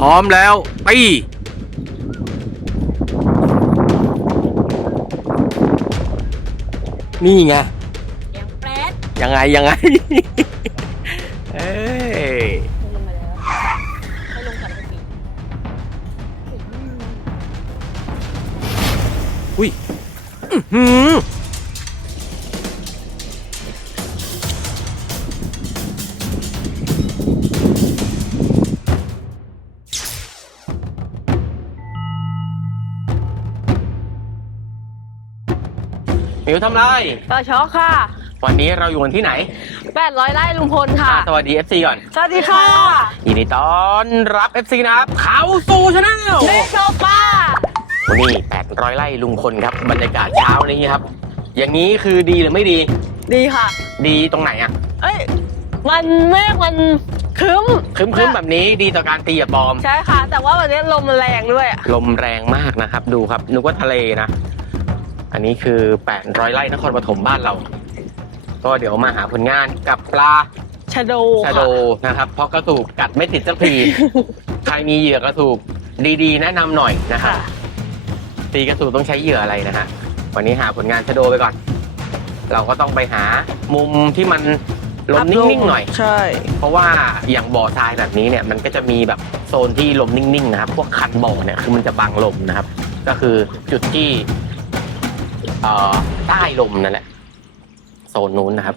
พร้อมแล้วไปนี่ไงเสียงแปรดยังไงยังไง เอ้ยลงมาแล้วให้ลงก่อนให้ปีอุ้ย อื้อหือ มิวทำไรต่อช็อกค่ะ วันนี้เราอยู่กันที่ไหน 800ไร่ลุงพลค่ะอะ สวัสดี FC ก่อน สวัสดีค่ะยินดีต้อนรับ FC นะครับ เขาสู่ชาแนลเมโชป้าวันนี้800ไร่ลุงพลครับ บรรยากาศเช้านี้ครับ อย่างนี้คือดีหรือไม่ดี ดีค่ะ ดีตรงไหนอะเอ้ย มันเมฆมันครึ้มครึ้มๆแบบนี้ดีต่อการตีอะบอม ใช่ค่ะ แต่ว่าวันนี้ลมมันแรงด้วยอะลมแรงมากนะครับ ดูครับ นึกว่าทะเลนะอั นนี้คือ 800ไร่นครปฐมบ้านเรา ก็เดี๋ยวมาหาผลงานกับปลาชะโดชาโดนะครับ เพราะกระถูกกัดไม่ติดสักที ใครมีเหยื่อกระถูกดีๆ แนะนำหน่อยนะครับค่ะตีกระสูต้องใช้เหยื่ออะไรนะฮะวันนี้หาผลงานชะโดไปก่อน เราก็ต้องไปหามุมที่มันลมนิ่งๆหน่อย ใช่ เพราะว่าอย่างบ่อทรายแบบนี้เนี่ยมันก็จะมีแบบโซนที่ลมนิ่งๆนะครับ พวกคันบ่อเนี่ยคือมันจะบังลมนะครับ ก็คือจุดที่ เอ่อใต้ลมนั่นแหละโซนนู้นนะครับ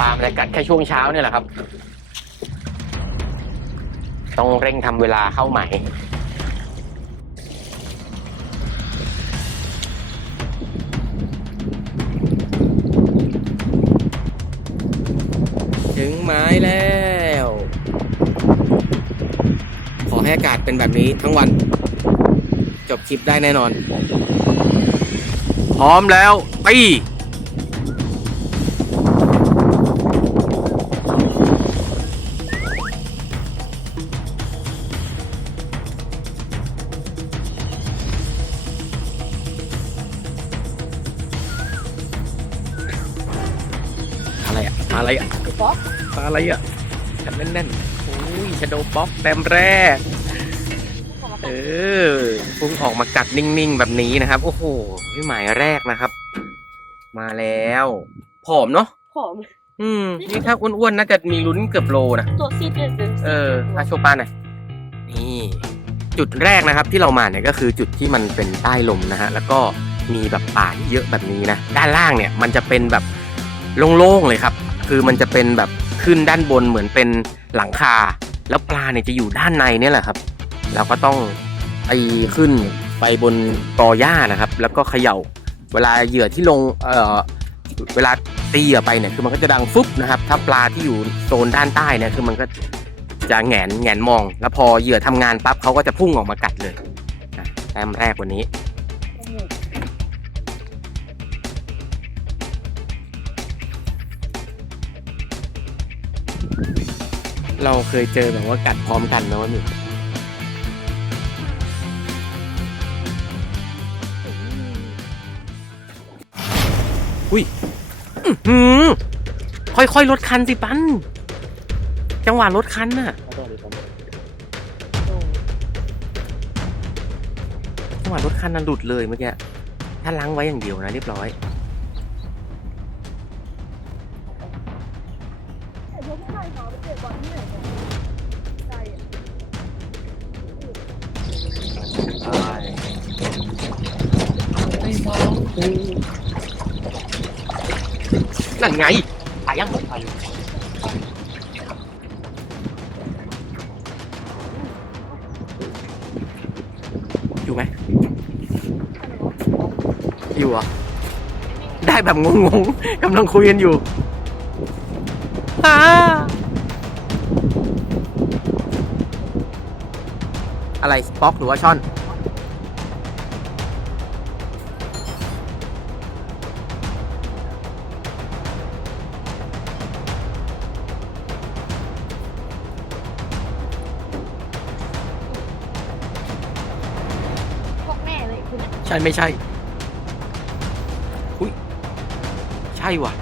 ปลามันจะกัดแค่ช่วงเช้าเนี่ยแหละครับ ต้องเร่งทำเวลาเข้าใหม่ถึงไม้แล้ว ขอให้อากาศเป็นแบบนี้ทั้งวัน จบคลิปได้แน่นอน พร้อมแล้วไปอะไรอะอะไรอะป๊อกปลาอะไรอะจับแน่นๆโอ้ยชะโดป๊อกแต้มแรก เออพุ่งออกมากัดนิ่งๆแบบนี้นะครับ โอ้โหนี่หมายแรกนะครับ มาแล้วผอมเนาะหอม อืม นี่ถ้าอ้วนๆน่าจะมีลุ้นเกือบโลนะตัวซีดเลยเอออาโชว์ปลาหน่อยนี่ จุดแรกนะครับที่เรามาเนี่ยก็คือจุดที่มันเป็นใต้ลมนะฮะแล้วก็มีแบบป่าเยอะแบบนี้นะด้านล่างเนี่ยมันจะเป็นแบบโล่งๆเลยครับ คือมันจะเป็นแบบขึ้นด้านบนเหมือนเป็นหลังคา แล้วปลาเนี่ยจะอยู่ด้านในเนี่ยแหละครับ เราก็ต้องไปขึ้นไปบนกอหญ้านะครับ แล้วก็เขย่า เวลาเหยื่อที่ลงเอ่อเวลาตีเหยื่อไปเนี่ยคือมันก็จะดังฟุบนะครับ ถ้าปลาที่อยู่โซนด้านใต้เนี่ยคือมันก็จะแหงนแหงนมอง แล้วพอเหยื่อทำงานปั๊บเขาก็จะพุ่งออกมากัดเลยนะแต้มแรกวันนี้เราเคยเจอแบบว่ากัดพร้อมกันนะว่าหนึ่ง หือค่อยๆลดคันสิปัน จังหวะลดคันน่ะ จังหวะรถคันนั้นหลุดเลยเมื่อกี้ ถ้าล้างไว้อย่างเดียวนะเรียบร้อย นั่นไงไปยังไปอยู่ไหมอยู่เหรอะได้แบบงงๆกำลังคุยกันอยู่อ่าอะไรสป็อกหรือว่าช่อน ใช่ไม่ใช่ อุ้ย ใช่ว่ะ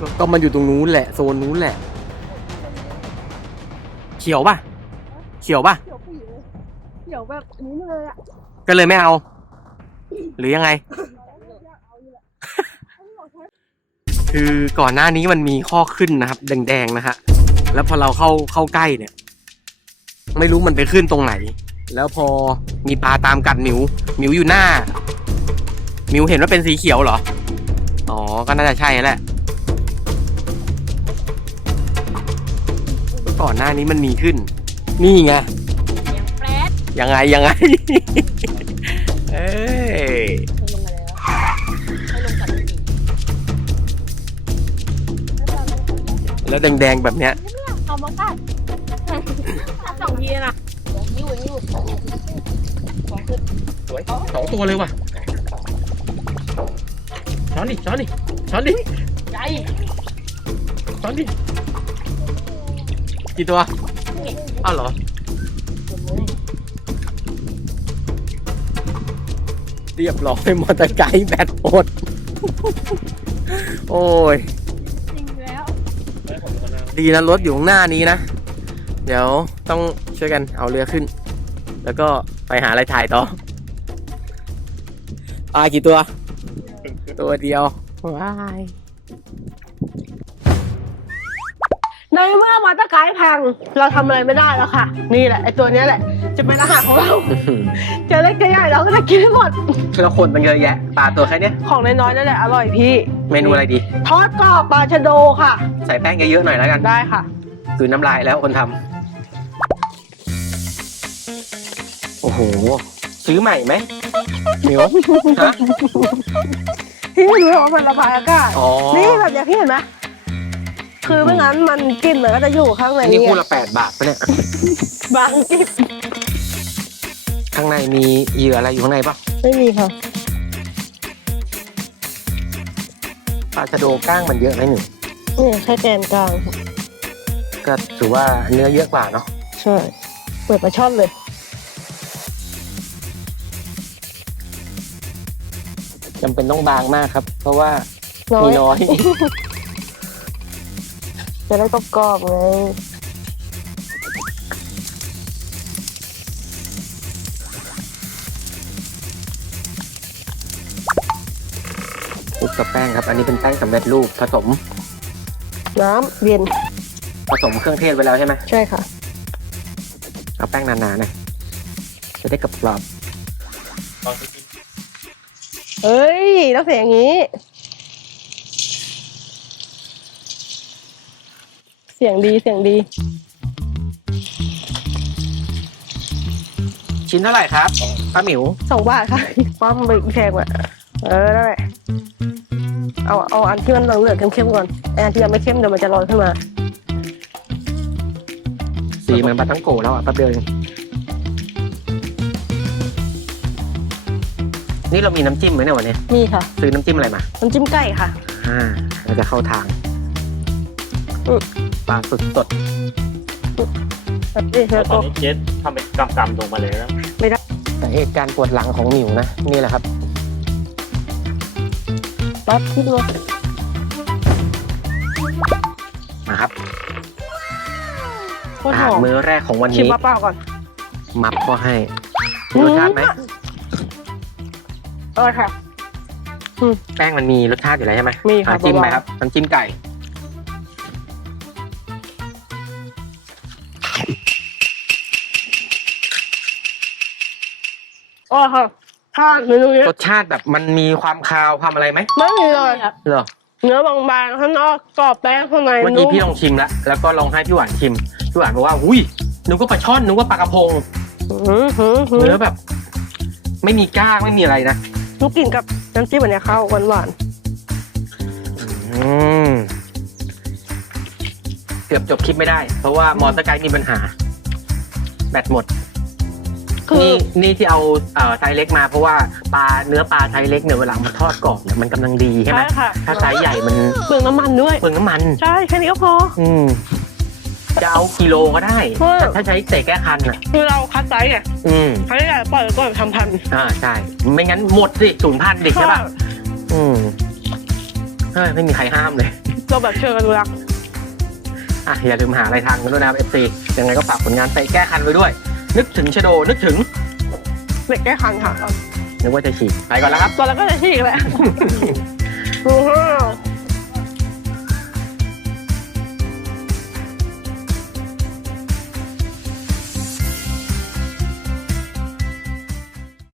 ก็ก็มันอยู่ตรงนู้นแหละ โซนนู้นแหละ เขียวป่ะ เขียวป่ะ เขียวปีเลยเขียวแบบนี้เลยอะก็เลยไม่เอา หรือยังไง คือก่อนหน้านี้มันมีข้อขึ้นนะครับ แดงๆนะฮะ แล้วพอเราเข้าเข้าใกล้เนี่ย ไม่รู้มันไปขึ้นตรงไหน แล้วพอมีปลาตามกัดหมิวหมิวอยู่หน้าหมิวเห็นว่าเป็นสีเขียวเหรอ อ๋อ ก็น่าจะใช่แหละก่อนหน้านี้มันมีขึ้น นี่ไงยังแปรยังไงยังไง เอ้ยให้ลงมาแล้วให้ลงกับอีกแล้วแดงๆแบบเนี้ยเอามากัดสองทีนะยิ้วยิ้วของขึ้น สวยสองตัวเลยว่ะช้อนดิช้อนดิช้อนดิใจช้อนดิกี่ตัวอ้าวเหรอเรียบร้อยมอเตอร์ไซค์แบตหมดโอ้ยจริงแล้วดีนะรถอยู่ข้างหน้านี้นะ เดี๋ยวต้องช่วยกันเอาเรือขึ้น แล้วก็ไปหาอะไรถ่ายต่อ ปลากี่ตัว ตัวเดียวว้ายในเมื่อมาตะไคร้พัง เราทำอะไรไม่ได้แล้วค่ะ นี่แหละไอตัวเนี้ยแหละ จะเป็นอาหารของเรา เจอเล็กเจอใหญ่เราก็จะกินให้หมด แล้วคนมันเยอะแยะปลาตัวแค่เนี้ยของน้อยๆนั่นแหละอร่อยพี่เมนูอะไรดี ทอดกรอบปลาชะโดค่ะ ใส่แป้งเยอะๆหน่อยแล้วกันได้ค่ะ คือน้ำลายแล้วคนทำโอ้โห ซื้อใหม่ไหมเหนียวฮะพี่ไม่รู้หรอกว่ามันระบายอากาศ อ๋อนี่แบบอย่างที่เห็นไหมคือไม่งั้นมันกลิ่นมันก็จะอยู่ข้างในอันนี้นี่คู่ละแปดบาทปะเนี่ย บางกลิ่นข้างในมีเหยื่ออะไรอยู่ข้างในปะไม่มีค่ะปลาชะโดก้างมันเยอะไหมหนึ่งนี่แค่แกนกลางก็ถือว่าเนื้อเยอะกว่าเนาะใช่เปิดปลาช่อนเลย จำเป็นต้องบางมากครับ เพราะว่าน้อมียน้อย จะได้กรอบๆไงคลุกกับแป้งครับ อันนี้เป็นแป้งสำเร็จรูปผสม น้ำเย็นผสมเครื่องเทศไว้แล้วใช่ไหมใช่ค่ะ เอาแป้งหนาๆหน่อยจะได้กรอบ เอ้ยต้องเสียงอย่างนี้ เสียงดีเสียงดีๆชิ้นเท่าไหร่ครับป้าหมิว สองบาทค่ะปั้มไปอีกแพงว่ะเออได้นแหละเอาเอาอันที่มันเหลืองๆเข้มๆก่อนไอ้อันที่ยังไม่เข้มเดี๋ยวมันจะลอยขึ้นมา สีเหมือนปลาทั้งโกแล้วอะแป๊บเดียวเอง นี่เรามีน้ำจิ้มไหมเนี่ยวันนี้นี่ค่ะ ซื้อน้ำจิ้มอะไรมา น้ำจิ้มไก่ค่ะ อ่าเราจะเข้าทางอืม ปลาสดสดแบบนี้แล้วตก็อนนี้เจสทำเป็นกำๆลงมาเลยแล้วๆแต่เหตุการณ์ปวดหลังของหมิวนะ นี่แหละครับปั๊บขึ้นมามาครับโคตรอาหหารอมมื้อแรกของวันชิมนี้มะเปล่าก่อน มับก็ให้มีรสชาติไหมเออค่ะ แป้งมันมีรสชาติอยู่แล้วใช่ไหมมีค่ะอ่จิ้มไปเบาๆ ครับน้ำจิ้มไก่อ๋อค่ะถ้าเมนูนี้รสชาติแบบมันมีความคาวความอะไรไหมไม่มีเลยเหรอ เนื้อบางๆข้างนอกกรอบแป้งข้างในเมื่อกี้นุ่มพี่ลองชิมแล้ว แล้วก็ลองให้พี่หวานชิม พี่หวานบอกว่า อุ้ยนึกว่าปลาช่อนนึกว่าปลากระพงหืมหืมหืมเนื้อแบบ ไม่มีก้างไม่มีอะไรนะ นุกกินกับน้ำจิ้มอันเนี้ยเข้าหวานหวานอืมเกือบจบคลิปไม่ได้ เพราะว่ามอเตอร์ไกด์มีปัญหา แบตหมด ๆคือ นี่นี่ที่เอาเอ่อไซส์เล็กมาเพราะว่าปลาเนื้อปลาไซส์เล็กเนี่ยเวลามาทอดกรอบเนี่ยมันกำลังดีใช่ไหมใช่ค่ะ ถ้าไซส์ใหญ่มันเปลืองน้ำมันด้วย เปลืองน้ำมัน ใช่ แค่นี้ก็พอ อืม จะเอากิโลก็ได้ เออแต่ถ้าใช้เศษแก้คันอะ คือเราคัดไซส์ไงอืมคัดใหญ่ปล่อยไว้ก่อนทำพันอ่าใช่ ไม่งั้นหมดสิศูนย์พันดิใช่ป่ะ อืมเฮ้ยไม่มีใครห้ามเลย เราแบบเชิญกันดูรักอะอย่าลืมหาอะไรทานกันด้วยนะครับ FC ยังไงก็ฝากผลงานไปแก้คันไว้ด้วย นึกถึงชโดนึกถึงเด็กแก้คันค่ะนึกว่าจะฉีกไปก่อนแล้วครับ ตอนแล้วก็จะฉีกแหละดูเฮ้ย